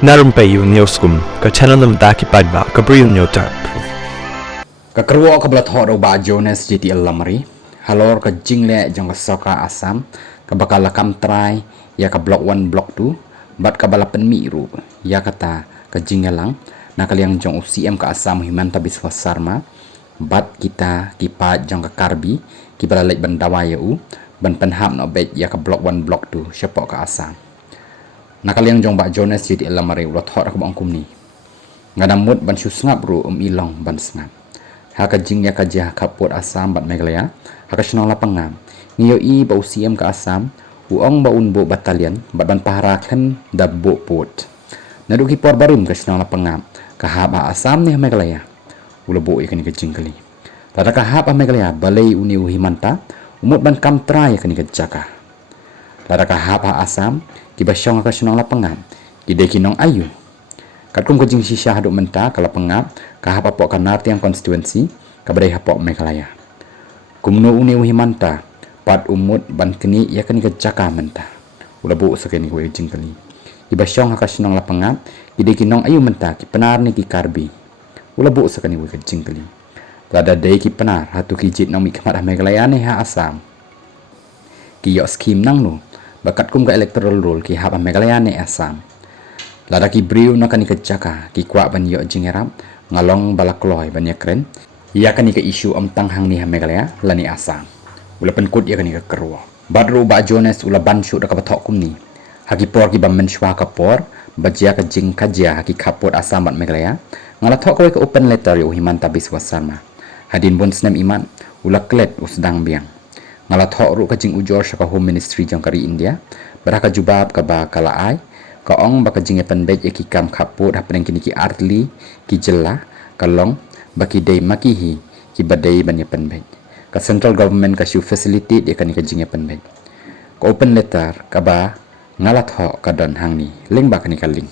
Narum payu nioskum ka chananam daki padba ka briu nyotar. Kekerwa ke belat hot ba Jonas jiti lamari halor ke jingle jong ke soka Asam ke bakal lakam try ya ke blok 1 blok 2 bat ke balapan mi ru ya kata ke jingelang nak yang jong UCM ke Asam himanta biswa sarma bat kita kipa jong ke karbi ki balalek bandawa ya ban penham no bet ya ke blok 1 blok 2 syapok ke Asam nak yang jong ba Jonas jiti lamari ulat hot ke bangkum ni ngadamut ban susngap ru ilong ban sngap haka jing ya kajah kaput Asam bat Meghalaya haka senang lapangam ngiyoi ba UCM ke Asam uong ba unbo batalion bat ban paharakan da bo pot naduki por barum ke senang lapangam kahab Asam ni Meghalaya ulabo ikan ke jing kali tada kahab Meghalaya balai uni uhimanta umut ban kam trai ikan ke jaka tada kahab Asam kibasyong ke senang lapangam kide kinong ayu katkum kejing sisya haduk menta kala pengap kahap apok kanar tiang konstituensi kabadai hapok Meghalaya kumno uni uhimanta pat umut ban kini ya kani kejaka menta ulabu sakeni ko kejing kali ibasyong hakasinong la pengap ide kinong ayu menta ki penar ni ki karbi ulabu sakeni ko kejing kali lada dei ki penar hatu kijit nang mikmat Meghalaya ne ha Asam ki yo skim nang no bakat kum ka electoral roll ki hap Meghalaya ne Asam lada ki briu na kani kejaka ki kwa ban yo jingeram ngalong balakloy ban yakren ya kani ke isu tang hang ni Meghalaya lani Asam ula penkut ya kani ke kerwa badru ba Jonas ula ban syu da ka bathok kum ni haki por ki bam menshwa ka por bajia ka jing kajia haki kapot Asam bat Meghalaya ngala thok ko ke open letter yo himanta biswa sarma hadin bon snam iman ula klet usdang biang ngala thok ru ka jing ujor saka home ministry jang kari India baraka jubab ka ba kala ai ka ong baka jinge penbej ki kam kaput hapeng kini ki artli ki jela kalong baki dei makihi ki badai banya penbej ka central government ka shu facility de kani ka jinge penbej ka open letter ka ba ngalat ho ka don hang ni ling ba kani ka ling